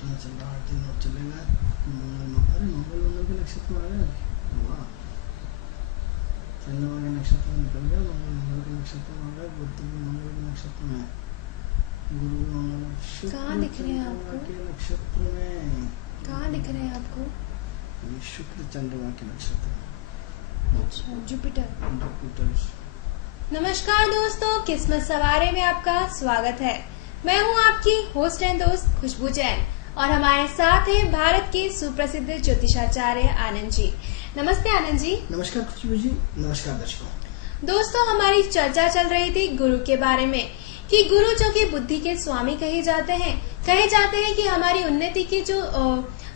नक्षत्र में चल रहा 8 दिन और चलेगा। अरे मंगल के नक्षत्र में आ गया। वाह, चंद्रमा के नक्षत्र में निकल गया, मंगल के नक्षत्र में आ गया, बुध भी मंगल के नक्षत्र में, गुरु भी मंगल कहाँ दिख रहे हैं आपको? के नक्षत्र में। कहाँ दिख रहे हैं आपको? ये शुक्र चंद्रमा के नक्षत्र में। अच्छा, जुपिटर। जुपिटर। नमस्कार दोस्तों, किस्मत सवारे में आपका स्वागत है। मैं हूं आपकी होस्ट एंड दोस्त खुशबू जैन और हमारे साथ हैं भारत के सुप्रसिद्ध ज्योतिषाचार्य आनंद जी। नमस्ते आनंद जी। नमस्कार खुशबू जी, नमस्कार दर्शकों। दोस्तों, हमारी चर्चा चल रही थी गुरु के बारे में कि गुरु जो कि बुद्धि के स्वामी कहे जाते हैं कि हमारी उन्नति के जो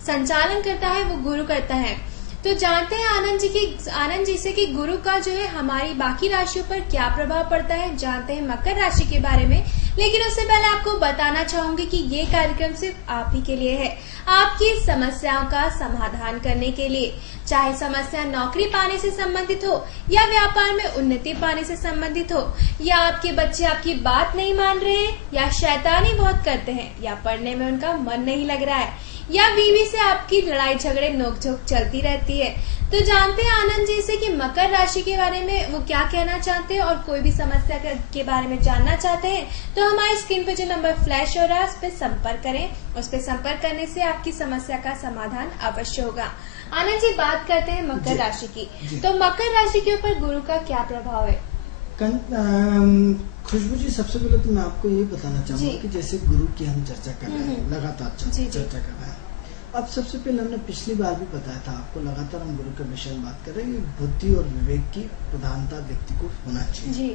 संचालन करता है वो गुरु करता है। तो जानते हैं आनंद जी से कि गुरु का जो है हमारी बाकी राशियों पर क्या प्रभाव पड़ता है। जानते हैं मकर राशि के बारे में, लेकिन उससे पहले आपको बताना चाहूंगी कि ये कार्यक्रम सिर्फ आप ही के लिए है, आपकी समस्याओं का समाधान करने के लिए। चाहे समस्या नौकरी पाने से संबंधित हो या व्यापार में उन्नति पाने से संबंधित हो, या आपके बच्चे आपकी बात नहीं मान रहे हैं, या शैतानी बहुत करते हैं, या पढ़ने में उनका मन नहीं लग रहा है, या बीवी से आपकी लड़ाई झगड़े नोकझोंक चलती रहती है। तो जानते हैं आनंद जी से कि मकर राशि के बारे में वो क्या कहना चाहते हैं, और कोई भी समस्या के बारे में जानना चाहते हैं तो हमारे स्क्रीन पे जो नंबर फ्लैश हो रहा है उस पर संपर्क करें। उस पर संपर्क करने से आपकी समस्या का समाधान अवश्य होगा। आनंद जी, बात करते हैं मकर राशि की। तो मकर राशि के ऊपर गुरु का क्या प्रभाव है? खुशबू जी, सबसे पहले तो मैं आपको ये बताना चाहूंगा कि जैसे गुरु की हम चर्चा कर रहे हैं, लगातार चर्चा कर रहे हैं। अब सबसे पहले हमने पिछली बार भी बताया था आपको, लगातार हम गुरु के विषय में बात कर रहे हैं कि बुद्धि और विवेक की प्रधानता व्यक्ति को होना चाहिए।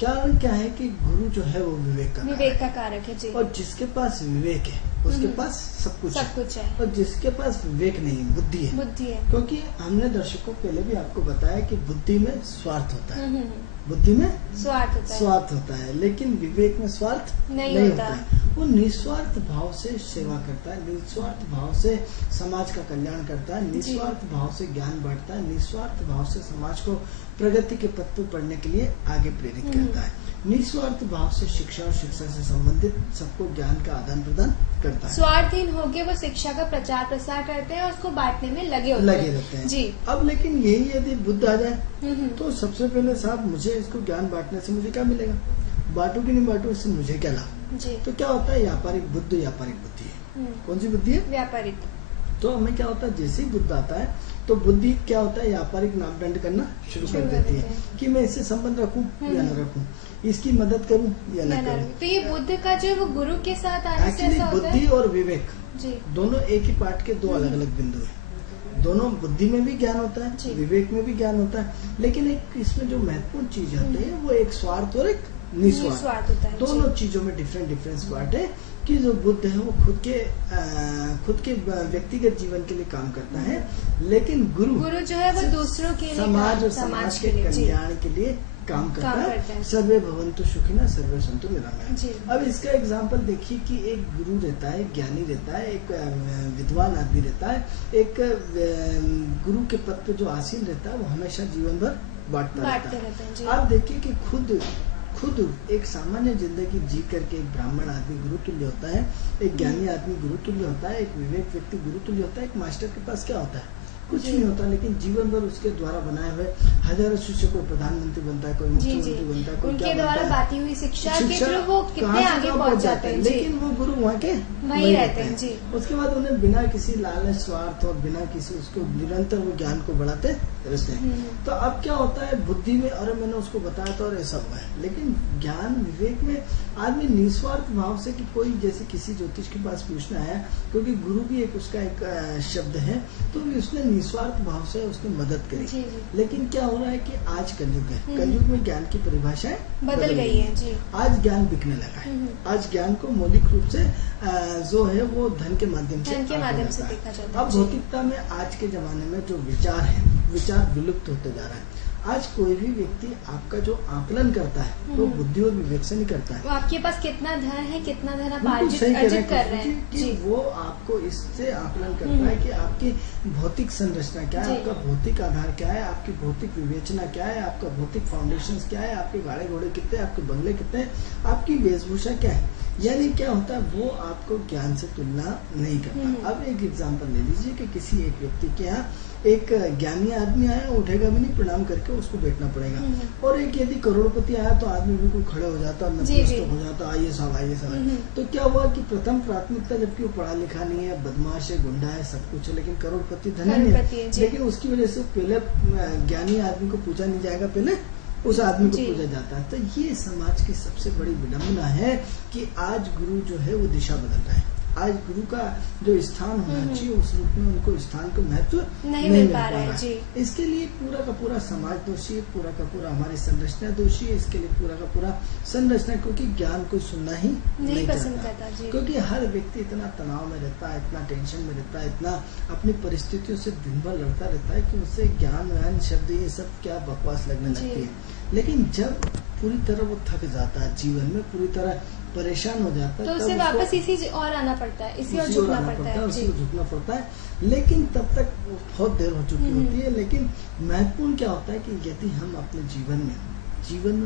कारण क्या है कि गुरु जो है वो विवेक का कारक है जी। और जिसके पास विवेक है उसके पास सब कुछ है। और जिसके पास विवेक नहीं, बुद्धि है। क्योंकि हमने दर्शकों पहले भी आपको बताया कि बुद्धि में स्वार्थ होता है, बुद्धि में स्वार्थ होता है, लेकिन विवेक में स्वार्थ नहीं होता है। वो निस्वार्थ भाव से सेवा करता है, निस्वार्थ भाव से समाज का कल्याण करता है, निस्वार्थ भाव से ज्ञान बांटता है, निस्वार्थ भाव से समाज को प्रगति के पथ पर पढ़ने के लिए आगे प्रेरित करता है, निस्वार्थ भाव से शिक्षा और शिक्षा से संबंधित सबको ज्ञान का आदान प्रदान करता है। स्वार्थहीन होकर वो शिक्षा का प्रचार प्रसार करते हैं और उसको बांटने में लगे रहते हैं जी। अब लेकिन यही यदि बुद्ध आ जाए तो सबसे पहले साहब, मुझे इसको ज्ञान बांटने से मुझे क्या मिलेगा? बांटू की नहीं बांटू, इससे मुझे क्या लाभ? तो क्या होता है, व्यापारिक बुद्ध, व्यापारिक बुद्धि है। कौन सी बुद्धि है? व्यापारिक। तो हमें क्या होता है, जैसे ही बुद्ध आता है तो बुद्धि क्या होता है, व्यापारिक मापदंड करना शुरू कर देती है कि मैं इससे संबंध रखूं या न रखूं, इसकी मदद करूं या न करूं। तो ये बुद्ध का जो है वो गुरु के साथ आने से ऐसा होता है। बुद्धि और विवेक दोनों एक ही पाठ के दो अलग अलग बिंदु है। दोनों, बुद्धि में भी ज्ञान होता है, विवेक में भी ज्ञान होता है, लेकिन एक इसमें जो महत्वपूर्ण चीज होती है वो एक स्वार्थ और एक निस्वार्थ होता है। दोनों चीजों में डिफरेंस पार्ट है कि जो बुद्ध है वो खुद के व्यक्तिगत जीवन के लिए काम करता है, लेकिन गुरु जो है वो दूसरों के लिए, समाज और समाज के कल्याण के लिए काम करता है। सर्वे भवन्तु सुखिनः सर्वे सन्तु निरामयाः। अब इसका एग्जाम्पल देखिए कि एक गुरु रहता है, ज्ञानी रहता है, एक विद्वान आदमी रहता है, एक गुरु के पद पे जो आसीन रहता है वो हमेशा जीवन भर बांटता रहता है। आप देखिए कि खुद एक सामान्य जिंदगी जी करके एक ब्राह्मण आदमी गुरु तुल्य होता है, एक ज्ञानी आदमी गुरु तुल्य होता है, एक विवेक व्यक्ति गुरु तुल्य होता है। एक मास्टर के पास क्या होता है? कुछ नहीं होता, लेकिन जीवन भर उसके द्वारा बनाए हुए हजारों शिष्य, कोई प्रधानमंत्री बनता है, कोई मुख्यमंत्री बनता है, कोई उनके द्वारा बाती हुई शिक्षा के थ्रू वो कितने आगे पहुंच जाते हैं, लेकिन वो गुरु वहाँ के वही रहते हैं जी। उसके बाद उन्हें बिना किसी लालच, स्वार्थ और बिना किसी उसको निरंतर वो ज्ञान को बढ़ाते रहते हैं। तो अब क्या होता है, बुद्धि में, और मैंने उसको बताया था और ऐसा हुआ है, लेकिन ज्ञान विवेक में आदमी निस्वार्थ भाव से, कि कोई जैसे किसी ज्योतिष के पास पूछना आया, क्योंकि गुरु भी एक उसका एक शब्द है, तो उसने निस्वार्थ भाव से उसने मदद करी। लेकिन क्या हो रहा है कि आज कलयुग है, कलयुग में ज्ञान की परिभाषाएं बदल गई है जी। आज ज्ञान बिकने लगा है। आज ज्ञान को मौलिक रूप से जो है वो धन के माध्यम से देखा जाता है। अब भौतिकता में आज के जमाने में जो विचार विलुप्त होते जा रहा है। आज कोई भी व्यक्ति आपका जो आकलन करता है वो बुद्धि और विवेक से नहीं करता है। वो आपके पास कितना धन है, कितना धन आप अर्जित कर रहे हैं कि वो आपको इससे आकलन करता है कि आपकी भौतिक संरचना क्या है, आपका भौतिक आधार क्या है, आपकी भौतिक विवेचना क्या है, आपका भौतिक फाउंडेशन क्या है, आपके गाड़े घोड़े कितने, आपके बंगले कितने, आपकी वेशभूषा क्या है। यानी क्या होता है, वो आपको ज्ञान से तुलना नहीं करता। अब एक एग्जांपल ले लीजिए कि किसी एक व्यक्ति के यहाँ एक ज्ञानी आदमी आया, उठेगा भी नहीं, प्रणाम करके उसको बैठना पड़ेगा। और एक यदि करोड़पति आया तो आदमी बिल्कुल खड़े हो जाता, नतमस्तक हो जाता, आइए साहब आइए साहब। तो क्या हुआ कि प्रथम प्राथमिकता, जबकि वो पढ़ा लिखा नहीं है, बदमाश है, गुंडा है, सब कुछ है, लेकिन करोड़पति धनी है, लेकिन उसकी वजह से पहले ज्ञानी आदमी को पूछा नहीं जाएगा, पहले उस आदमी को पूजा जाता है। तो ये समाज की सबसे बड़ी विडंबना है कि आज गुरु जो है वो दिशा बदल रहा है। आज गुरु का जो स्थान होना चाहिए उस रूप में उनको स्थान को महत्व नहीं मिल पा रहा है। इसके लिए पूरा का पूरा समाज दोषी है, पूरा का पूरा हमारी संरचना दोषी है। इसके लिए पूरा का पूरा संरचना, क्योंकि ज्ञान को सुनना ही नहीं पसंद करता, क्योंकि हर व्यक्ति इतना तनाव में रहता है, इतना टेंशन में रहता है, इतना अपनी परिस्थितियों से दिन भर लड़ता रहता है कि उससे ज्ञान व्यान शब्द ये सब क्या बकवास लगने लगती है। लेकिन जब पूरी तरह वो थक जाता है, जीवन में पूरी तरह परेशान हो जाता है, तो उसे वापस इसी और आना पड़ता है, इसी और झुकना पड़ता है, उसी को झुकना पड़ता है। लेकिन तब तक बहुत देर हो चुकी होती है। लेकिन महत्वपूर्ण क्या होता है कि यदि हम अपने जीवन में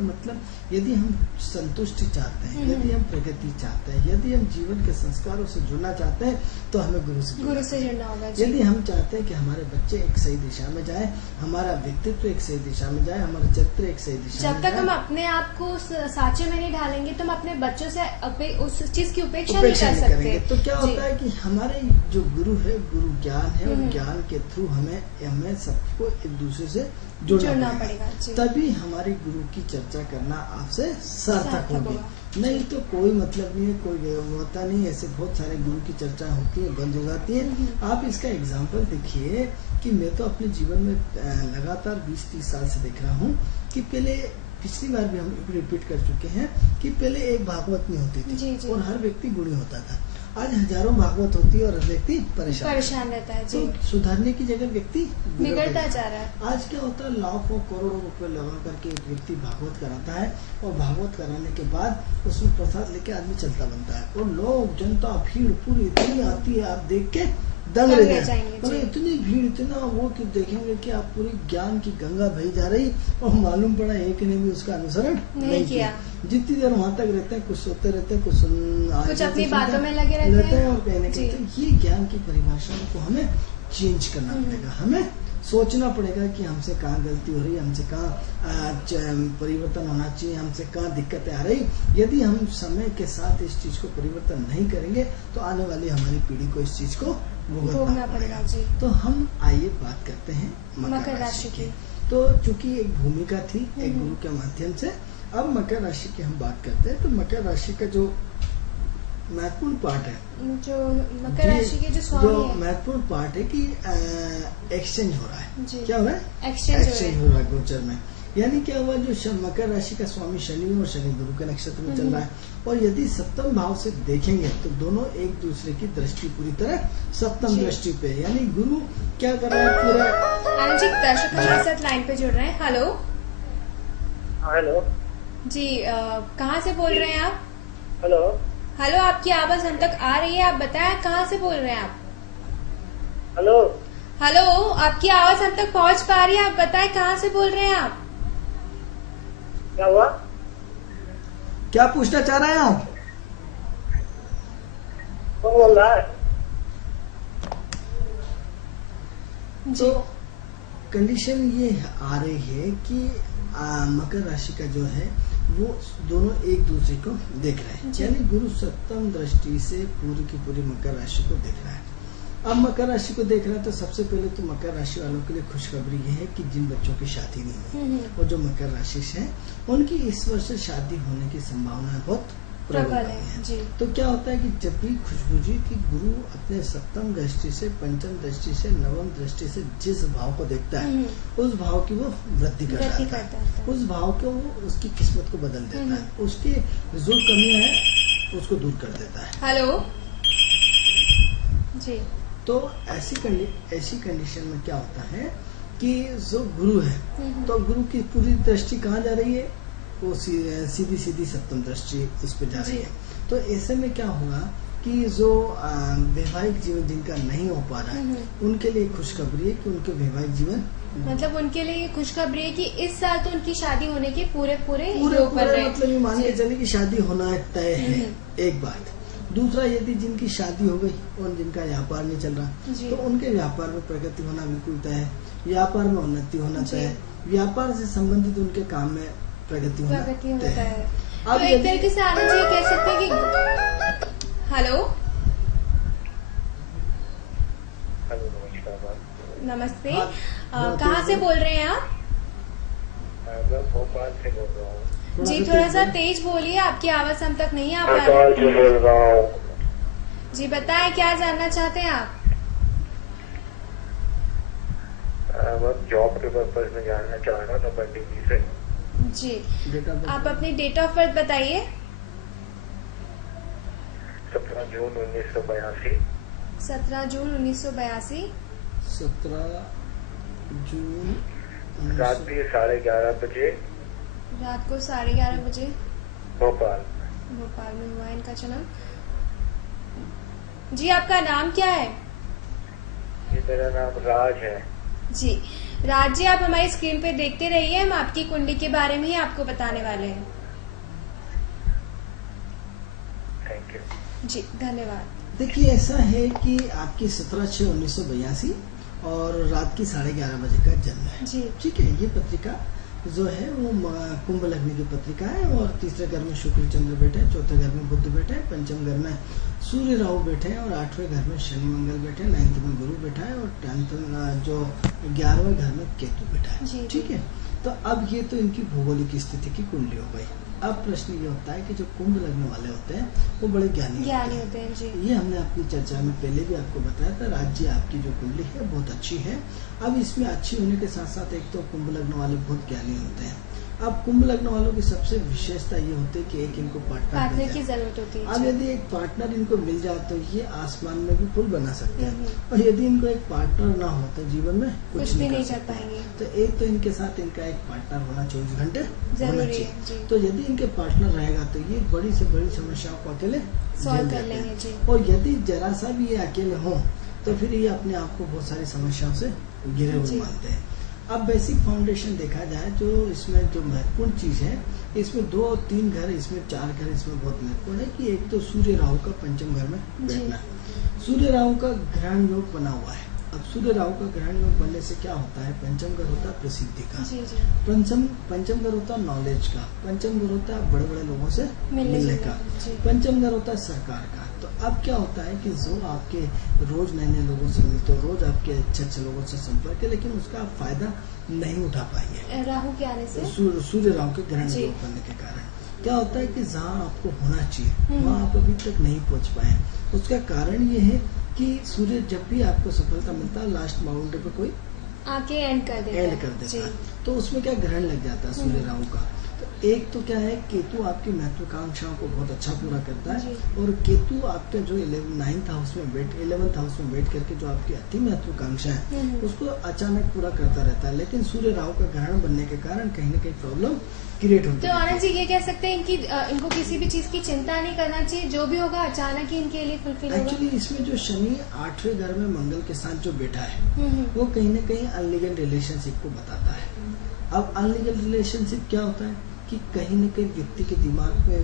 मतलब यदि हम संतुष्टि चाहते हैं, यदि हम प्रगति चाहते हैं, यदि हम जीवन के संस्कारों से जुड़ना चाहते हैं, तो हमें गुरु से जुड़ना होगा। यदि हम चाहते हैं कि हमारे बच्चे एक सही दिशा में जाए, हमारा व्यक्तित्व एक सही दिशा में जाए, हमारा चरित्र एक सही दिशा में जाए, जब तक हम अपने आप को साँचे में नहीं डालेंगे तो हम अपने बच्चों से उस चीज की उपेक्षा नहीं कर सकते। तो क्या होता है कि हमारे जो गुरु है, गुरु ज्ञान है, और ज्ञान के थ्रू हमें सबको एक दूसरे से जुड़ना पड़ेगा। तभी हमारी गुरु की चर्चा करना आपसे सार्थक होगी। नहीं तो कोई मतलब नहीं है, कोई होता नहीं। ऐसे बहुत सारे गुरु की चर्चा होती है, बंद हो जाती है। आप इसका एग्जाम्पल देखिए कि मैं तो अपने जीवन में लगातार 20-30 साल से देख रहा हूँ कि पहले, पिछली बार भी हम रिपीट कर चुके हैं कि पहले एक भागवत नहीं होती थी और हर व्यक्ति गुणी होता था। आज हजारों भागवत होती है और हर व्यक्ति परेशान रहता है। तो सुधारने की जगह व्यक्ति बिगड़ता जा रहा है। आज क्या होता है, लाखों करोड़ों रुपए लगा करके एक व्यक्ति भागवत कराता है, और भागवत कराने के बाद उसमें प्रसाद लेके आदमी चलता बनता है, और लोग, जनता, भीड़ पूरी इतनी आती है, आप देख के दंग रह जाएंगे। मतलब इतनी भीड़, इतना वो कि देखेंगे कि आप पूरी ज्ञान की गंगा बही जा रही, और मालूम पड़ा एक ने भी उसका अनुसरण नहीं किया। जितनी देर वहां तक रहते हैं, कुछ सोते रहते हैं, कुछ अपनी बातों में लगे रहते हैं, और कहने के तो ये ज्ञान की परिभाषाओं को हमें चेंज करना पड़ेगा। हमें सोचना पड़ेगा कि हमसे कहाँ गलती हो रही है, हमसे कहाँ परिवर्तन होना चाहिए, हमसे कहाँ दिक्कतें आ रही। यदि हम समय के साथ इस चीज को परिवर्तन नहीं करेंगे तो आने वाली हमारी पीढ़ी को इस चीज को भुगतना पड़ेगा। तो हम आइए बात करते हैं मकर राशि की। तो चूंकि एक भूमिका थी एक गुरु के माध्यम से, अब मकर राशि की हम बात करते हैं। तो मकर राशि का जो महत्वपूर्ण पार्ट है, जो मकर राशि के जो स्वामी है, महत्वपूर्ण पार्ट है कि एक्सचेंज हो रहा है। क्या हो रहा है? एक्सचेंज हो रहा है गोचर में। यानी क्या हुआ, जो मकर राशि का स्वामी शनि और शनि गुरु के नक्षत्र में चल रहा है, और यदि सप्तम भाव से देखेंगे तो दोनों एक दूसरे की दृष्टि पूरी तरह सप्तम दृष्टि पे, यानी गुरु क्या कर रहा है पूरा। दर्शक हमारे साथ लाइन पे जुड़ रहे हैं। हेलो जी, कहाँ से बोल रहे हैं आप? हेलो, आपकी आवाज हम तक आ रही है, आप बताएं कहाँ से बोल रहे हैं आप? हेलो, आपकी आवाज हम तक पहुँच पा रही है, आप बताएं कहाँ से बोल रहे हैं आप? क्या हुआ? क्या पूछना चाह रहे हैं आप? कौन बोल रहा है? तो कंडीशन ये आ रही है कि मकर राशि का जो है वो दोनों एक दूसरे को देख रहे हैं, यानी गुरु सप्तम दृष्टि से पूरी की पूरी मकर राशि को देख रहा है। अब मकर राशि को देख रहा है तो सबसे पहले तो मकर राशि वालों के लिए खुशखबरी ये है कि जिन बच्चों की शादी नहीं हुई और जो मकर राशि से हैं उनकी इस वर्ष शादी होने की संभावना बहुत प्रबल है। तो क्या होता है कि जब भी खुशबू जी की गुरु अपने सप्तम दृष्टि से, पंचम दृष्टि से, नवम दृष्टि से जिस भाव को देखता है उस भाव की वो वृद्धि करता है, उस भाव को वो उसकी किस्मत को बदल देता है, उसकी जो कमियां है उसको दूर कर देता है। हेलो जी। तो ऐसी कंडीशन में क्या होता है कि जो गुरु है तो गुरु की पूरी दृष्टि कहाँ जा रही है, वो सीधी सप्तम दृष्टि उस पर जा रही है। तो ऐसे में क्या होगा कि जो वैवाहिक जीवन जिनका नहीं हो पा रहा है उनके लिए खुशखबरी है कि उनके वैवाहिक जीवन मतलब उनके लिए ये खुशखबरी है कि इस साल तो उनकी शादी होने के पूरे मतलब ये मान के चले कि शादी होना तय है। एक बात। दूसरा, यदि जिनकी शादी हो गई और जिनका व्यापार नहीं चल रहा तो उनके व्यापार में प्रगति होना बिल्कुल तय है, व्यापार में उन्नति होना तय है, व्यापार से संबंधित उनके काम में प्रगति होना तय है। तो एक तरीके से आनंद जी कह सकते हैं कि हेलो नमस्ते, कहाँ से बोल रहे हैं आप? मैं भोपाल से बोल रहा हूँ जी, थोड़ा सा तेज बोलिए, आपकी आवाज हम तक नहीं आ पा रही। से बोल रहा हूँ जी बताएं, क्या जानना चाहते हैं आप? मैं जॉब के पर्पज में जानना चाह रहा था पंडित जी से। जी, आप अपनी डेट ऑफ बर्थ बताइए। 17 जून 1982। 17 जून 1982। 17 जून रात भी 11:30 बजे रात को 11:30 बजे भोपाल में हुआ है इनका जन्म। जी, आपका नाम क्या है? जी, मेरा नाम राज है। जी राज जी, आप हमारी स्क्रीन पे देखते रहिए, हम आपकी कुंडली के बारे में ही आपको बताने वाले हैं। थैंक यू जी, धन्यवाद। देखिए, ऐसा है कि आपकी 17/6/1982 और रात की 11:30 बजे का जन्म है। जी, ठीक है। ये पत्रिका जो है वो कुंभ लग्न की पत्रिका है और तीसरे घर में शुक्र चंद्र बैठे हैं, चौथे घर में बुध बैठे हैं, पंचम घर में सूर्य राहु बैठे हैं और 8वें घर में शनि मंगल बैठे हैं, 9th में गुरु बैठा है और 10th जो 11वें घर में केतु बैठा है। ठीक है। तो अब ये तो इनकी भौगोलिक स्थिति की कुंडली हो गई। अब प्रश्न ये होता है कि जो कुंभ लग्न वाले होते हैं वो बड़े ज्ञानी होते हैं। जी। ये हमने अपनी चर्चा में पहले भी आपको बताया था। राज्य आपकी जो कुंडली है बहुत अच्छी है। अब इसमें अच्छी होने के साथ साथ एक तो कुंभ लग्न वाले बहुत ज्ञानी होते हैं। अब कुंभ लग्न वालों की सबसे विशेषता ये होती है कि एक इनको पार्टनर की जरूरत होती है। अब यदि एक पार्टनर इनको मिल जाए तो ये आसमान में भी पुल बना सकते हैं और यदि इनको एक पार्टनर ना हो तो जीवन में कुछ भी नहीं कर पाएंगे। तो एक तो इनके साथ इनका एक पार्टनर होना 24 घंटे होना चाहिए। तो यदि इनके पार्टनर रहेगा तो ये बड़ी से बड़ी समस्याओं को अकेले सॉल्व कर लेंगे। और यदि जरा सा भी ये अकेले हो तो फिर ये अपने आप को बहुत सारी समस्याओं से घिरे हुए मानते हैं। अब बेसिक फाउंडेशन देखा जाए जो इसमें जो महत्वपूर्ण चीज है, इसमें 2 और 3 घर, इसमें 4 घर इसमें बहुत महत्वपूर्ण है कि एक तो सूर्य राहु का पंचम घर में बैठना। सूर्य राहु का ग्रहण योग बना हुआ है। अब सूर्य राहु का ग्रहण योग बनने से क्या होता है? पंचम घर होता है प्रसिद्धि का, पंचम घर होता है नॉलेज का, पंचम घर होता है बड़े बड़े लोगों से मिलने का, पंचम घर होता है सरकार का। तो अब क्या होता है कि जो आपके रोज नए नए लोगों से मिलते हो, रोज आपके अच्छे अच्छे लोगों से संपर्क है, लेकिन उसका आप फायदा नहीं उठा पाएंगे राहु के आने से। सूर्य राहु के ग्रहण योग बनने के कारण क्या होता है कि जहाँ आपको होना चाहिए वहाँ आप अभी तक नहीं पहुँच पाए। उसका कारण ये है कि सूर्य जब भी आपको सफलता मिलता है लास्ट बाउंड्री पे कोई आके एंड कर देता है। तो उसमें क्या ग्रहण लग जाता है सूर्य राहु का। तो एक तो क्या है, केतु आपकी महत्वाकांक्षाओं को बहुत अच्छा पूरा करता है और केतु आपके जो 11th हाउस में बैठ करके जो आपकी अति महत्वाकांक्षा है उसको अचानक पूरा करता रहता है। लेकिन सूर्य राहु का ग्रहण बनने के कारण कहीं न कहीं प्रॉब्लम क्रिएट होती है। तो आनंद जी ये कह सकते हैं कि इनको किसी भी चीज की चिंता नहीं करना चाहिए, जो भी होगा अचानक ही इनके लिए फुलफिल होगा। एक्चुअली इसमें जो शनि 8वें घर में मंगल के साथ जो बैठा है वो कहीं न कहीं अनलीगल रिलेशनशिप को बताता है। अब अनलीगल रिलेशनशिप क्या होता है कि कहीं न कहीं व्यक्ति के दिमाग में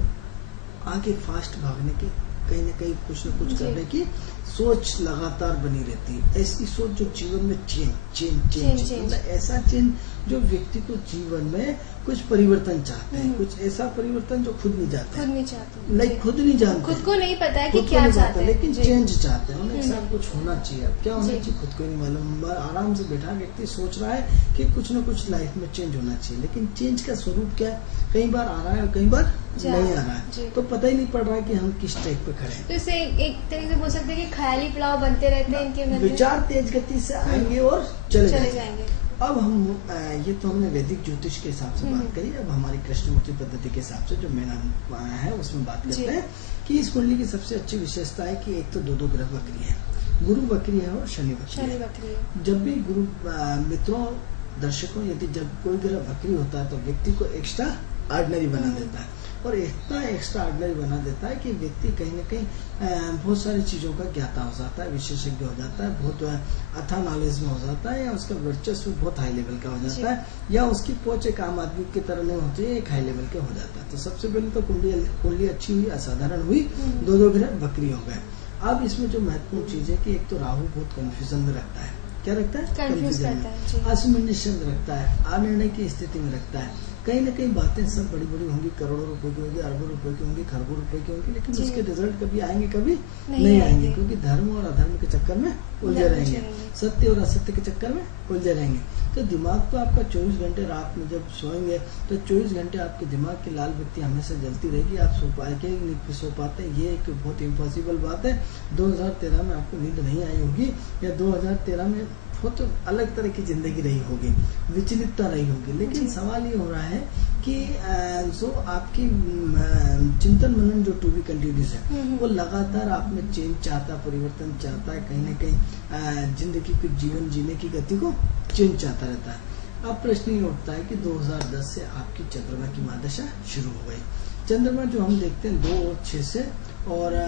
आगे फास्ट भागने की, कहीं न कहीं कुछ न कुछ करने की सोच लगातार बनी रहती है। ऐसी सोच जो जीवन में चेंज मतलब ऐसा चेंज जो व्यक्ति को जीवन में कुछ परिवर्तन चाहते हैं, कुछ ऐसा परिवर्तन जो खुद नहीं जानते, खुद नहीं जानते, खुद को नहीं पता है कि क्या चाहते हैं, लेकिन चेंज चाहते हैं। उन्हें साथ कुछ होना चाहिए। अब क्या होना चाहिए खुद को नहीं मालूम। आराम से बैठा व्यक्ति सोच रहा है कि कुछ न कुछ लाइफ में चेंज होना चाहिए, लेकिन चेंज का स्वरूप क्या है? कई बार आ रहा है और कई बार नहीं आ रहा है, तो पता ही नहीं पड़ रहा है कि हम किस टाइप पे खड़े हैं। तो इसे एक तरीके से बोल सकते हैं कि ख्याली पुलाव बनते रहते हैं इनके विचार तेज गति से आएंगे और चले जाएंगे। अब हम ये तो हमने वैदिक ज्योतिष के हिसाब से बात करी। अब हमारी कृष्णमूर्ति पद्धति के हिसाब से जो मेरा है उसमें बात करते हैं कि इस कुंडली की सबसे अच्छी विशेषता है कि एक तो 2 ग्रह वक्री है, गुरु वक्री है और शनि वक्री है। जब भी गुरु मित्रों दर्शकों, यदि जब कोई ग्रह वक्री होता है तो व्यक्ति को एक्स्ट्रा ऑर्डिनरी बना देता है और इतना एक्स्ट्रा ऑर्डिनरी बना देता है कि व्यक्ति कहीं ना कहीं बहुत सारी चीजों का ज्ञाता हो जाता है, विशेषज्ञ हो जाता है, बहुत अथा नॉलेज में हो जाता है, या उसका वर्चस्व बहुत हाई लेवल का हो जाता है, या उसकी पहुंच एक आम आदमी की तरह नहीं होती है, एक हाई लेवल के हो जाता है। तो सबसे पहले तो कुंडली अच्छी हुई, असाधारण हुई, 2 ग्रह बकरी हो गए। अब इसमें जो महत्वपूर्ण चीज है कि एक तो राहु बहुत कंफ्यूजन में रखता है, क्या रखता है, कंफ्यूजन में, असमंजस रखता है, अनिर्णय की स्थिति में रखता है। कहीं ना कहीं बातें सब बड़ी बड़ी होंगी, करोड़ों रुपए की होंगी, अरबों रुपए की होंगी, खरबों रुपए की होंगी, लेकिन उसके रिजल्ट कभी आएंगे, कभी नहीं आएंगे, क्योंकि धर्म और अधर्म के चक्कर में उलझे रहेंगे, सत्य और असत्य के चक्कर में उलझे रहेंगे। तो दिमाग तो आपका 24 घंटे रात में जब सोएंगे तो 24 घंटे आपके दिमाग की लाल बत्ती हमेशा जलती रहेगी, आप सो पाएंगे नहीं सो पाते, ये एक बहुत इम्पॉसिबल बात है। 2013 में आपको नींद नहीं आई होगी, या 2013 में बहुत अलग तरह की जिंदगी रही होगी, विचलितता रही होगी, लेकिन सवाल ये हो रहा है कि जो आपकी चिंतन मनन जो टू बी कंटिन्यूस है, वो लगातार आप में चेंज चाहता, परिवर्तन चाहता है, कहीं ना कहीं जिंदगी को, जीवन जीने की गति को चेंज चाहता रहता है। अब प्रश्न ये उठता है कि 2010 से आपकी चंद्रमा की महादशा शुरू हो गई। चंद्रमा जो हम देखते हैं 2 और 6 से और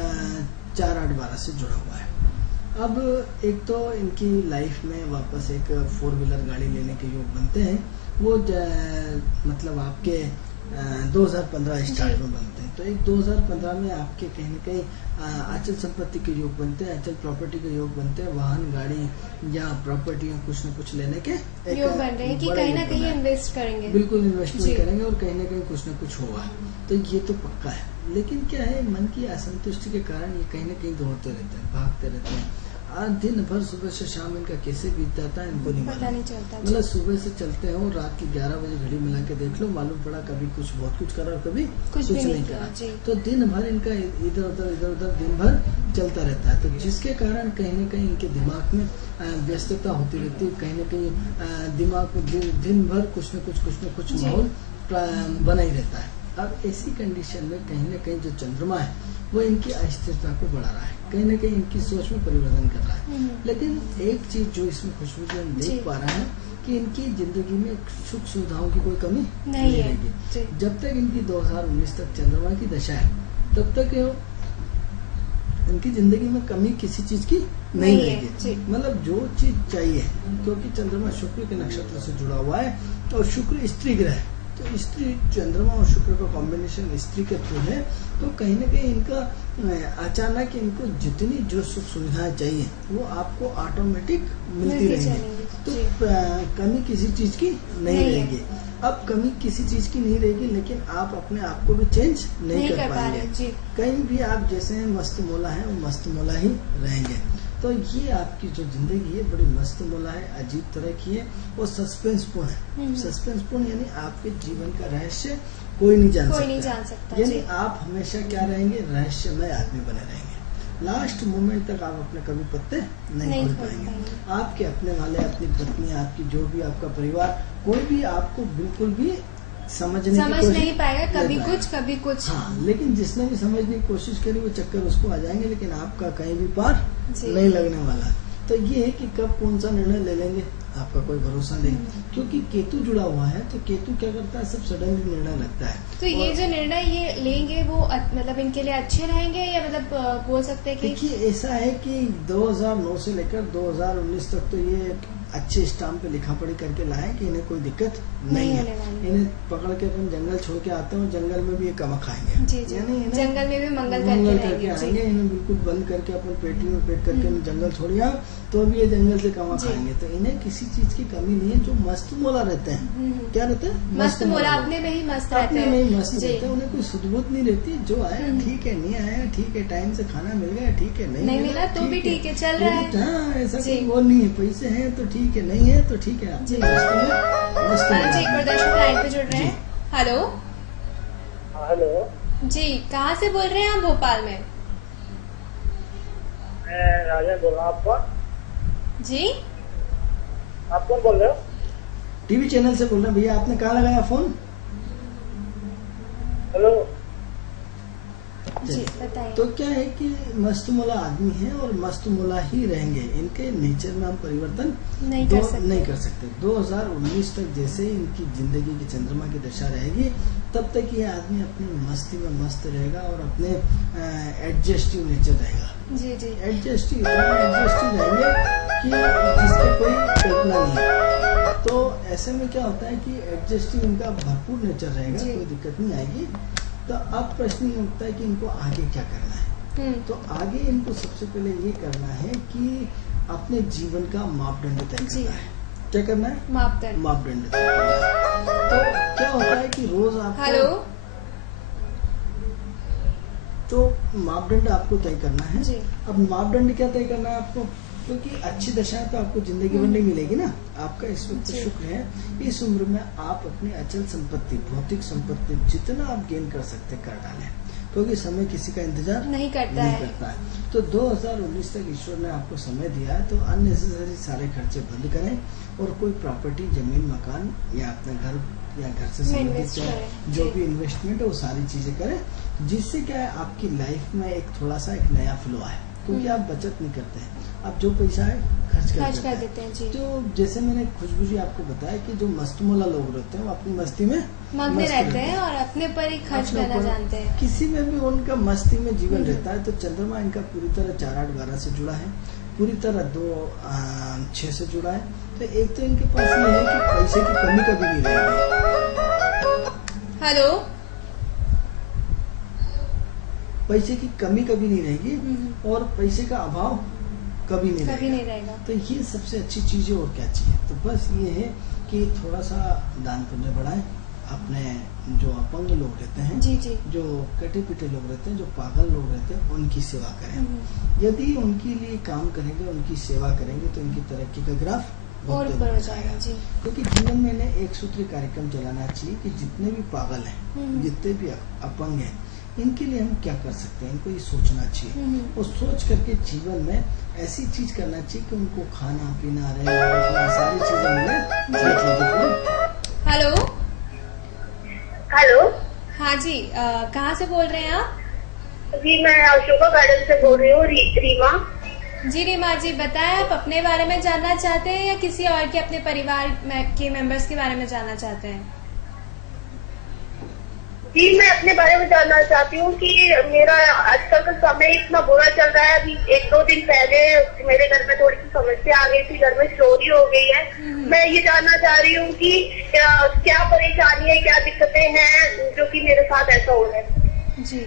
4, 8, 12 से जुड़ा हुआ है। अब एक तो इनकी लाइफ में वापस एक 4 व्हीलर गाड़ी लेने के योग बनते हैं, वो मतलब आपके 2015 स्टार्ट में बनते हैं। तो एक 2015 में आपके कहीं न कहीं अचल संपत्ति के योग बनते हैं, अचल प्रॉपर्टी के योग बनते हैं, वाहन, गाड़ी या प्रॉपर्टी या कुछ न कुछ लेने के योग बन रहे हैं कि कहीं ना कहीं इन्वेस्ट करेंगे, बिल्कुल इन्वेस्टमेंट करेंगे और कहीं न कहीं कुछ न कुछ होगा। तो ये तो पक्का है, लेकिन क्या है, मन की असंतुष्टि के कारण ये कहीं न कहीं दौड़ते रहते हैं, भागते रहते हैं। दिन भर सुबह से शाम इनका कैसे बीत जाता है इनको नहीं पता नहीं चलता। मतलब सुबह से चलते हो, रात की 11 बजे घड़ी मिला के देख लो, मालूम पड़ा कभी कुछ बहुत कुछ करा और कभी कुछ नहीं करा। तो दिन भर इनका इधर उधर दिन भर चलता रहता है। तो जिसके कारण कहीं न कहीं इनके दिमाग में व्यस्तता होती रहती है, कहीं न कहीं दिमाग में दिन भर कुछ न कुछ माहौल बना ही रहता है। अब ऐसी कंडीशन में कहीं न कहीं जो चंद्रमा है वो इनकी अस्थिरता को बढ़ा रहा है, कहीं न कहीं इनकी सोच में परिवर्तन कर रहा है। लेकिन एक चीज जो इसमें खुशबू जो हम देख पा रहे हैं कि इनकी जिंदगी में सुख सुविधाओं की कोई कमी नहीं रहेगी। जब तक इनकी 2019 तक चंद्रमा की दशा है, तब तक इनकी जिंदगी में कमी किसी चीज की नहीं रहेगी। मतलब जो चीज चाहिए, क्योंकि चंद्रमा शुक्र के नक्षत्र से जुड़ा हुआ है और शुक्र स्त्री ग्रह है, तो स्त्री, चंद्रमा और शुक्र का कॉम्बिनेशन स्त्री के थ्रू है। तो कहीं न कहीं इनका अचानक इनको जितनी जो सुख सुविधाएं चाहिए वो आपको ऑटोमेटिक मिलती रहेंगी। तो कमी किसी चीज की नहीं रहेगी। अब कमी किसी चीज की नहीं रहेगी, लेकिन आप अपने आप को भी चेंज नहीं कर पाएंगे। कहीं भी आप जैसे मस्त मोला है, वो मस्त मोला ही रहेंगे। तो ये आपकी जो जिंदगी है बड़ी मस्त मोला है, अजीब तरह की है और सस्पेंसपूर्ण है। सस्पेंसपूर्ण यानी आपके जीवन का रहस्य कोई नहीं जान सकता। यानी आप हमेशा क्या रहेंगे, रहस्यमय आदमी बने रहेंगे। लास्ट मोमेंट तक आप अपने कभी पत्ते नहीं खोल पाएंगे। आपके अपने वाले, अपनी पत्नी, आपकी जो भी आपका परिवार, कोई भी आपको बिल्कुल भी समझ नहीं पाएगा, कभी कुछ। हाँ, लेकिन जिसने भी समझने की कोशिश करी वो चक्कर उसको आ जाएंगे, लेकिन आपका कहीं भी पार नहीं लगने वाला। तो ये है कि कब कौन सा निर्णय ले लेंगे आपका कोई भरोसा नहीं, क्योंकि केतु जुड़ा हुआ है। तो केतु क्या करता है, सब सडनली निर्णय लगता है। तो ये जो निर्णय ये लेंगे वो मतलब इनके लिए अच्छे रहेंगे, या मतलब बोल सकते हैं कि देखिए ऐसा है कि 2009 से लेकर 2019 तक तो ये अच्छे स्टाम्प पे लिखा पढ़ी करके लाए कि इन्हें कोई दिक्कत नहीं है। इन्हें पकड़ के अपन जंगल छोड़ के आते हैं, जंगल में भी ये कमा खाएंगे, यानी जंगल में भी मंगल करके आएंगे। इन्हें बिल्कुल बंद करके अपन पेटी में पैक करके जंगल छोड़िया तो भी ये जंगल से कमा खाएंगे। तो इन्हें किसी चीज की कमी नहीं है। जो मस्त मोला रहते हैं, क्या रहते हैं, मस्त मोला, अपने में ही मस्त रहते हैं। उन्हें कोई सुधबूत नहीं रहती। जो आया ठीक है, नहीं आया ठीक है, टाइम से खाना मिल गया ठीक है, नहीं मिला तो भी ठीक है, चल रहा है। हाँ, ऐसा कोई वो नहीं है। पैसे हैं तो ठीक है, नहीं है तो ठीक है। जी, एक बार दर्शक लाइन पे जुड़ रहे हैं। हेलो जी, कहाँ से बोल रहे हैं आप? भोपाल में। मैं राजा बोल रहा हूँ। आपको जी, आप कौन बोल रहे हो? टीवी चैनल से बोल रहे हैं भैया। आपने कहाँ लगाया फोन? हेलो जी बताइए। तो क्या है कि मस्त मोला आदमी है और मस्त मोला ही रहेंगे, इनके नेचर में हम परिवर्तन नहीं कर सकते। 2019 तक जैसे इनकी जिंदगी की चंद्रमा की दशा रहेगी तब तक ये आदमी अपनी मस्ती में मस्त रहेगा और अपने एडजस्टिव नेचर रहेगा। जी जी एडजस्टिव रहेंगे कि जिसके कोई कल्पना नहीं है। तो ऐसे में क्या होता है कि एडजस्टिव इनका भरपूर नेचर रहेगा, कोई दिक्कत नहीं आएगी। तो अब प्रश्न ये उठता है कि इनको आगे क्या करना है। तो आगे इनको सबसे पहले ये करना है कि अपने जीवन का मापदंड तय करना है। क्या करना है? मापदंड तय करना है। तो क्या होता है कि रोज आपको तो मापदंड आपको तय करना है। अब मापदंड क्या तय करना है आपको, क्योंकि अच्छी दशा है तो आपको जिंदगी भर नहीं मिलेगी ना। आपका इस वक्त शुक्र है, इस उम्र में आप अपनी अचल संपत्ति, भौतिक संपत्ति जितना आप गेन कर सकते कर डालें, क्योंकि समय किसी का इंतजार नहीं करता है। तो 2019 तक ईश्वर ने आपको समय दिया है, तो अननेसेसरी सारे खर्चे बंद करें और कोई प्रॉपर्टी, जमीन, मकान या अपने घर या घर से संबंधित जो भी इन्वेस्टमेंट है वो सारी चीजें करें, जिससे क्या है आपकी लाइफ में एक थोड़ा सा एक नया फ्लो आए। क्योंकि आप बचत नहीं करते हैं, आप जो पैसा है खर्च कर देते हैं। जी। तो जैसे मैंने खुशबू जी आपको बताया कि जो मस्तमोला लोग रहते हैं वो अपनी मस्ती में मग्न रहते हैं और अपने पर ही खर्च करना जानते हैं। किसी में भी उनका मस्ती में जीवन रहता है। तो चंद्रमा इनका पूरी तरह 4-8-12 से जुड़ा है, पूरी तरह 2-6 से जुड़ा है। तो एक तो इनके पास ये है कि पैसे की कमी कभी नहीं रहेगी। हेलो, पैसे की कमी कभी नहीं रहेगी और पैसे का अभाव कभी नहीं रहेगा। तो ये सबसे अच्छी चीज है। और क्या चाहिए? तो बस ये है कि थोड़ा सा दान पुण्य बढ़ाएं, अपने जो अपंग लोग रहते हैं, जो कटे पिटे लोग रहते हैं, जो पागल लोग रहते हैं, उनकी सेवा करें। यदि उनके लिए काम करेंगे, उनकी सेवा करेंगे तो इनकी तरक्की का ग्राफ और ऊपर हो जाएगा। क्योंकि जीवन में इन्हें एक सूत्री कार्यक्रम चलाना चाहिए कि जितने भी पागल हैं, जितने भी अपंग हैं, इनके लिए हम क्या कर सकते हैं, इनको ये सोचना चाहिए। और सोच करके जीवन में ऐसी चीज करना चाहिए कि उनको खाना पीना रहना सारी चीजें मिले। हेलो, हाँ जी, कहाँ से बोल रहे हैं आप? जी मैं अशोका गार्डन से बोल रही हूँ, रीमा। जी रीमा जी, बताएं आप अपने बारे में जानना चाहते हैं या किसी और के अपने परिवार के मेंबर्स के बारे में जानना चाहते हैं? जी मैं अपने बारे में जानना चाहती हूँ कि मेरा आजकल का समय इतना बुरा चल रहा है। अभी 1-2 दिन पहले मेरे घर में थोड़ी सी समस्या आ गई थी, घर में चोरी हो गई है। मैं ये जानना चाह रही हूँ कि क्या परेशानी है, क्या दिक्कतें हैं जो कि मेरे साथ ऐसा हो रहा है। जी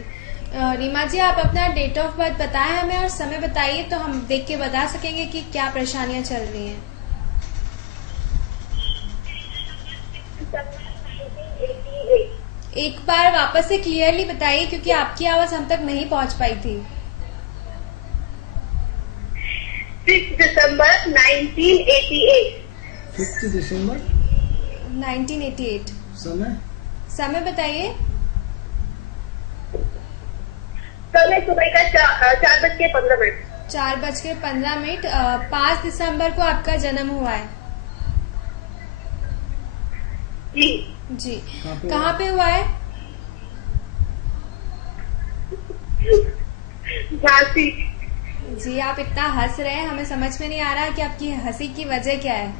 रीमा जी, आप अपना डेट ऑफ बर्थ बताएं हमें और समय बताइए तो हम देख के बता सकेंगे कि क्या परेशानियां चल रही हैं। एक बार वापस से क्लियरली बताइए क्योंकि आपकी आवाज हम तक नहीं पहुंच पाई थी। 6 दिसंबर 1988। 6 दिसंबर 1988। समय बताइए। समय सुबह का 4:15। 4:15। 5 दिसंबर को आपका जन्म हुआ है? जी। कहाँ पे हुआ है? झांसी। जी, आप इतना हंस रहे हैं, हमें समझ में नहीं आ रहा कि आपकी हंसी की वजह क्या है।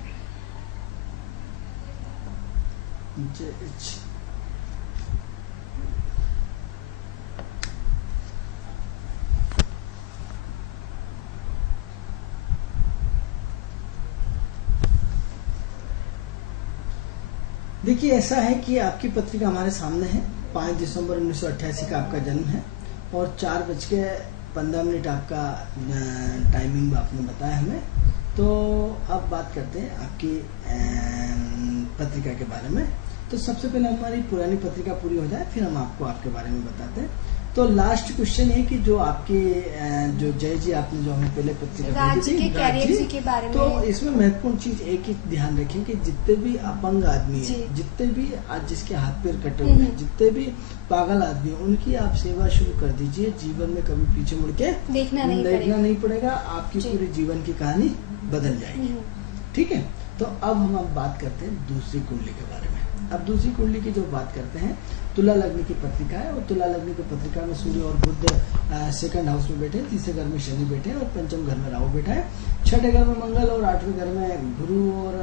देखिए ऐसा है कि आपकी पत्रिका हमारे सामने है। 5 दिसंबर 1988 का आपका जन्म है और 4:15 आपका टाइमिंग आपने बताया हमें। तो अब बात करते हैं आपकी पत्रिका के बारे में। तो सबसे पहले हमारी पुरानी पत्रिका पूरी हो जाए, फिर हम आपको आपके बारे में बताते हैं। तो लास्ट क्वेश्चन है कि जो आपके जो जय जी आपने जो हमें पहले पत्रिका भेजी थी कैरियर जी के बारे में, तो इसमें महत्वपूर्ण चीज एक ही ध्यान रखें कि जितने भी अपंग आदमी है, जितने भी आज जिसके हाथ पैर कटे हुए हैं, जितने भी पागल आदमी है, उनकी आप सेवा शुरू कर दीजिए। जीवन में कभी पीछे मुड़ के देखना नहीं पड़ेगा। आपकी पूरी जीवन की कहानी बदल जाएगी। ठीक है, तो अब हम बात करते हैं दूसरी कुंडली के बारे में। अब दूसरी कुंडली की जो बात करते हैं, तुला लग्न की पत्रिका है, और तुला लग्न की पत्रिका में सूर्य और बुध सेकंड हाउस में बैठे, तीसरे घर में शनि बैठे हैं, और पंचम घर में राहु बैठा है, छठे घर में मंगल, और आठवें घर में गुरु, और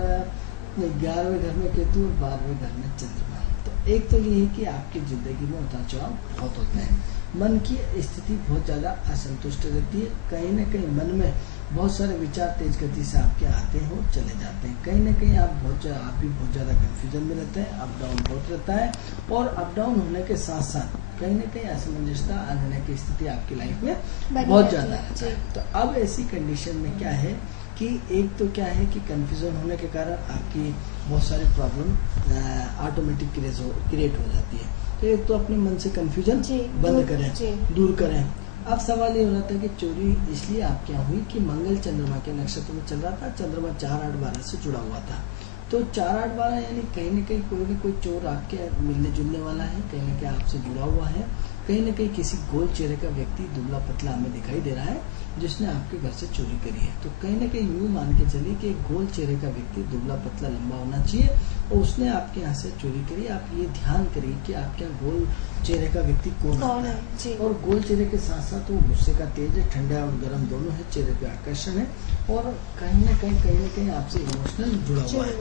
11वें घर में केतु, और 12वें घर में चंद्रमा। तो एक तो ये है कि आपकी जिंदगी में उतार चढ़ाव बहुत होते हैं, मन की स्थिति बहुत ज्यादा असंतुष्ट रहती है, कहीं न कहीं मन में बहुत सारे विचार तेज गति से आपके आते हैं और चले जाते हैं, कहीं न कहीं आप भी बहुत ज्यादा कंफ्यूजन में रहते हैं, अप डाउन बहुत रहता है, और अप डाउन होने के साथ साथ कहीं न कहीं असमंजसता आने की स्थिति आपकी लाइफ में बहुत ज्यादा है। तो अब ऐसी कंडीशन में क्या है कि एक तो क्या है कि कंफ्यूजन होने के कारण आपकी बहुत सारी प्रॉब्लम ऑटोमेटिक क्रिएट हो जाती है। तो एक तो अपने मन से कंफ्यूजन बंद करें, दूर करें। अब सवाल ये हो रहा था कि चोरी इसलिए आप क्या हुई कि मंगल चंद्रमा के नक्षत्र में चल रहा था, चंद्रमा 4, 8, 12 से जुड़ा हुआ था। तो 4, 8, 12 यानी कहीं न कहीं कोई न कोई चोर आपके मिलने जुलने वाला है, कहीं न कहीं आपसे जुड़ा हुआ है, कहीं न कहीं किसी गोल चेहरे का व्यक्ति दुबला पतला हमें दिखाई दे रहा है जिसने आपके घर से चोरी करी है। तो कहीं न कहीं यूं मान के चलिए कि एक गोल चेहरे का व्यक्ति दुबला पतला लंबा होना चाहिए, और उसने आपके यहाँ से चोरी करी। आप ये ध्यान करिए कि आपके यहाँ गोल चेहरे का व्यक्ति कौन है, और गोल चेहरे के साथ साथ वो गुस्से का तेज है, ठंडा और गर्म दोनों है, चेहरे पे आकर्षण है, और कहीं न कहीं आपसे इमोशनल जुड़ा हुआ है।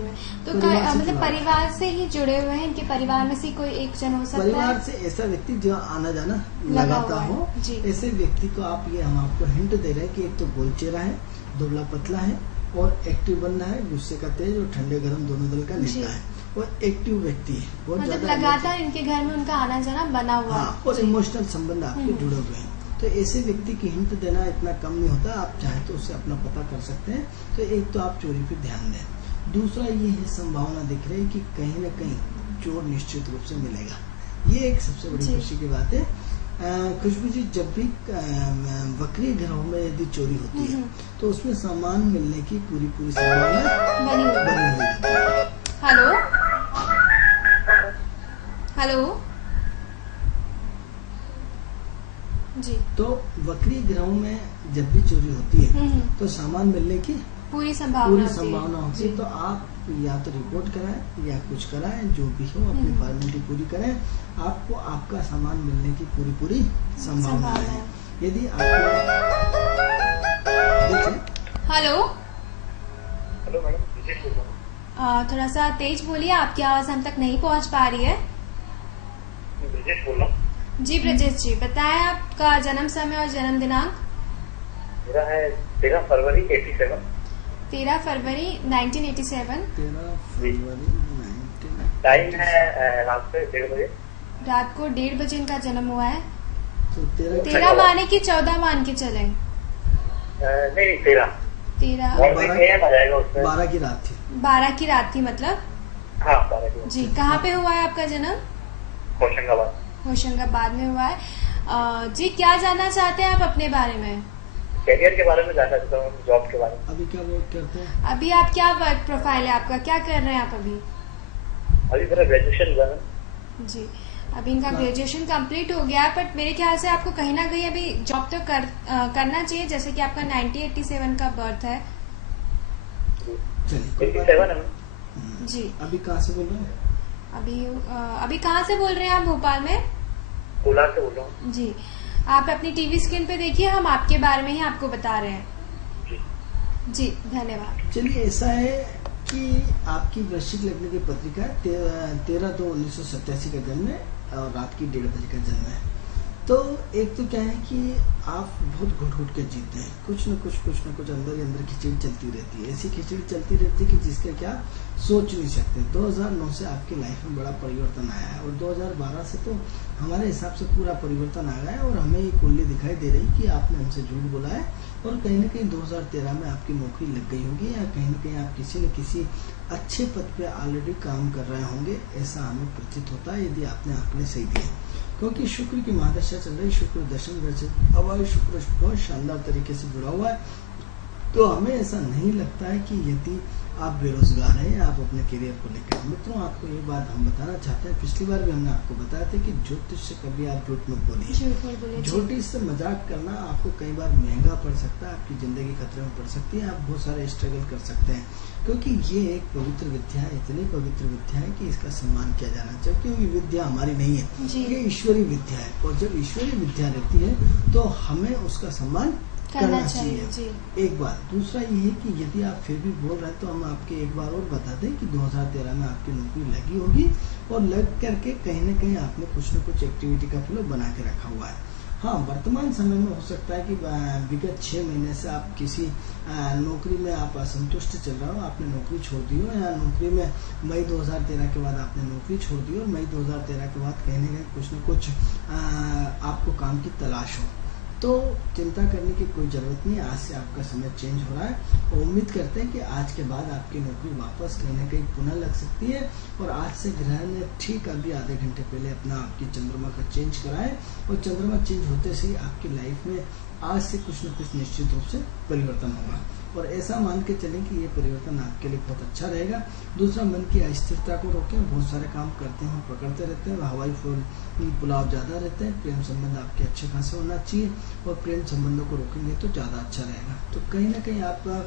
तो मतलब परिवार से ही जुड़े हुए हैं, इनके परिवार में से कोई एक जन हो सकता है? परिवार से ऐसा व्यक्ति जो आना जाना लगाता हो, ऐसे व्यक्ति को आप ये हम आपको हिंट दे रहे हैं कि एक तो गोल चेहरा है, दुबला पतला है, और एक्टिव बनना है, गुस्से का तेज और ठंडे गर्म दोनों दल का नेता है, और एक्टिव व्यक्ति है, बहुत मतलब लगातार इनके घर में उनका आना जाना बना हुआ है, और इमोशनल संबंध आपके जुड़े हुए हैं। तो ऐसे व्यक्ति की हिंट देना इतना कम नहीं होता, आप चाहे तो उससे अपना पता कर सकते हैं। तो एक तो आप चोरी पे ध्यान दें। दूसरा ये है, संभावना दिख रही है कि कहीं न कहीं चोर निश्चित रूप से मिलेगा, ये एक सबसे बड़ी खुशी की बात है। खुशबू जी, जब भी वक्री ग्रहों में यदि चोरी होती है तो उसमें सामान मिलने की पूरी संभावना बनी हुई है। हेलो हेलो जी। तो वक्री ग्रहों में जब भी चोरी होती है तो सामान मिलने की पूरी संभावना होती है। तो आप या तो रिपोर्ट कराएं या कुछ कराएं, जो भी हो अपनी फॉर्मेलिटी पूरी करें, आपको आपका सामान मिलने की पूरी संभावना है। यदि हेलो मैडम, थोड़ा सा तेज बोलिए, आपकी आवाज हम तक नहीं पहुंच पा रही है। ब्रजेश बोल रहा हूँ। जी ब्रजेश जी, बताएं आपका जन्म समय और जन्म दिनांक। मेरा है 13 फरवरी 87। 13 फरवरी 1987। टाइम है रात को 1:30 बजे। रात को 1:30 बजे इनका जन्म हुआ है। तो 13 माने की 14 मान के चले? नहीं 13 12 की रात थी। 12 की रात थी मतलब? हाँ 12 की। जी, कहाँ पे हुआ है आपका जन्म? होशंगाबाद में हुआ है। जी, क्या जानना चाहते हैं आप अपने बारे में? कैरियर के बारे में जानना चाहता हूँ, जॉब के बारे में। अभी क्या वर्क करते हैं? अभी आप क्या वर्क प्रोफाइल है आपका, क्या कर रहे हैं आप अभी? अभी मेरा ग्रेजुएशन हुआ है। जी, अभी इनका ग्रेजुएशन कंप्लीट हो गया है, बट मेरे ख्याल से आपको कहीं ना कहीं अभी जॉब तो करना चाहिए, जैसे कि आपका 1987 का बर्थ है। जी, अभी कहाँ से बोल रहे हैं? अभी कहाँ से बोल रहे हैं आप? भोपाल में? कोलार से बोल रहा हूँ। जी, आप अपनी टीवी स्क्रीन पे देखिए, हम आपके बारे में ही आपको बता रहे हैं। जी धन्यवाद। चलिए, ऐसा है कि आपकी वृश्चिक लग्न की पत्रिका 13/2/1987 का जन्म है और रात की 1:30 बजे का जन्म है। तो एक तो क्या है कि आप बहुत घुट के जीते हैं, कुछ न कुछ अंदर ही अंदर खिचड़ी चलती रहती है, ऐसी खिचड़ी चलती रहती है कि जिसका क्या सोच नहीं सकते। 2009 से आपकी लाइफ में बड़ा परिवर्तन आया है, और 2012 से तो हमारे हिसाब से पूरा परिवर्तन आ गया है, और हमें ये कुंडली दिखाई दे रही कि आपने हमसे झूठ बोला है, और कहीं ना कहीं 2013 में आपकी नौकरी लग गई होगी, या कहीं ना कहीं आप किसी न किसी अच्छे पद पे ऑलरेडी काम कर रहे होंगे, ऐसा हमें प्रतीत होता है यदि आपने आंकड़े सही दिए। क्योंकि शुक्र की महादशा चल रही, शुक्र दशम घर से, अब शुक्र बहुत शानदार तरीके से जुड़ा हुआ है। तो हमें ऐसा नहीं लगता है कि यदि आप बेरोजगार हैं या आप अपने करियर को लेकर। मित्रों, आपको ये बात हम बताना चाहते हैं, पिछली बार भी हमने आपको बताया था कि ज्योतिष से कभी आप झूठ मत बोलिए। ज्योतिष से मजाक करना आपको कई बार महंगा पड़ सकता है, आपकी जिंदगी खतरे में पड़ सकती है, आप बहुत सारे स्ट्रगल कर सकते हैं, क्योंकि ये एक पवित्र विद्या है, इतनी पवित्र विद्या है कि इसका सम्मान किया जाना चाहिए, क्योंकि विद्या हमारी नहीं है, ये ईश्वरीय विद्या है, और जब ईश्वरीय विद्या रहती है तो हमें उसका सम्मान करना चाहिए। एक बात। दूसरा ये है कि यदि आप फिर भी बोल रहे हैं तो हम आपके एक बार और बता दें कि 2013 में आपकी नौकरी लगी होगी, और लग करके कहीं न कहीं आपने कुछ न कुछ एक्टिविटी का फ्लो बना के रखा हुआ है। हाँ, वर्तमान समय में हो सकता है कि विगत 6 महीने से आप किसी नौकरी में आप असंतुष्ट चल रहे हो, आपने नौकरी छोड़ दी हो, या नौकरी में मई 2013 के बाद आपने नौकरी छोड़ दी, और मई 2013 के बाद कहीं न कहीं कुछ न कुछ आपको काम की तलाश हो, तो चिंता करने की कोई जरूरत नहीं। आज से आपका समय चेंज हो रहा है, और उम्मीद करते हैं कि आज के बाद आपकी नौकरी वापस कहीं न कहीं पुनः लग सकती है। और आज से ग्रह ने ठीक अभी आधे घंटे पहले अपना आपकी चंद्रमा का चेंज करा है, और चंद्रमा चेंज होते से ही आपकी लाइफ में आज से कुछ न कुछ निश्चित रूप से परिवर्तन होगा, और ऐसा मान के चलें कि ये परिवर्तन आपके लिए बहुत अच्छा रहेगा। दूसरा, मन की अस्थिरता को रोकें, बहुत सारे काम करते हैं, पकड़ते रहते हैं, हवाई पुलाव ज़्यादा रहते हैं। प्रेम संबंध आपके अच्छे खासे होना चाहिए, और प्रेम संबंधों को रोकेंगे तो ज़्यादा अच्छा रहेगा। तो कहीं ना कहीं आपका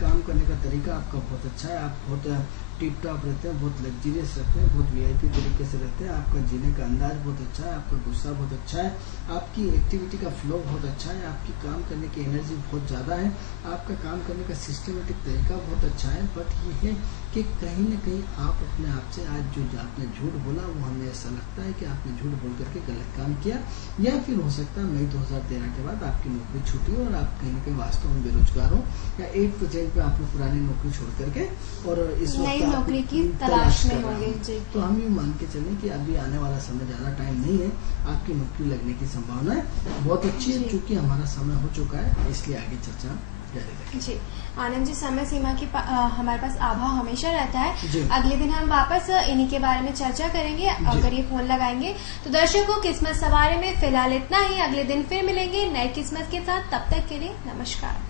काम करने का तरीका आपका बहुत अच्छा है, आप बहुत टिप टॉप रहते हैं, बहुत लग्जरियस रहते हैं, बहुत वीआईपी तरीके से रहते हैं, आपका जीने का अंदाज बहुत अच्छा है, आपका गुस्सा बहुत अच्छा है, आपकी एक्टिविटी का फ्लो बहुत अच्छा है, आपकी काम करने की एनर्जी बहुत ज़्यादा है, आपका काम करने का सिस्टमेटिक तरीका बहुत अच्छा है। बट ये है कि कहीं न कहीं आप अपने आप से आज जो आपने झूठ बोला, वो हमें ऐसा लगता है कि आपने झूठ बोल करके गलत काम किया, या फिर हो सकता है मई 2013 के बाद आपकी नौकरी छूटी और आप कहीं न कहीं वास्तव में बेरोजगार हो, या 1% पे आपने पुरानी नौकरी छोड़ करके और इस वक्त नौकरी की तलाश में होंगे। तो हम ये मान के चलें कि अभी आने वाला समय ज़्यादा टाइम नहीं है, आपकी नौकरी लगने की संभावना बहुत अच्छी है। चूंकि हमारा समय हो चुका है, इसलिए आगे चर्चा जारी रखें। जी आनंद जी, समय सीमा की हमारे पास अभाव हमेशा रहता है। अगले दिन हम वापस इन्हीं के बारे में चर्चा करेंगे, अगर ये फोन लगाएंगे तो। दर्शकों, किस्मत सवारी में फिलहाल इतना ही। अगले दिन फिर मिलेंगे नए किस्मत के साथ, तब तक के लिए नमस्कार।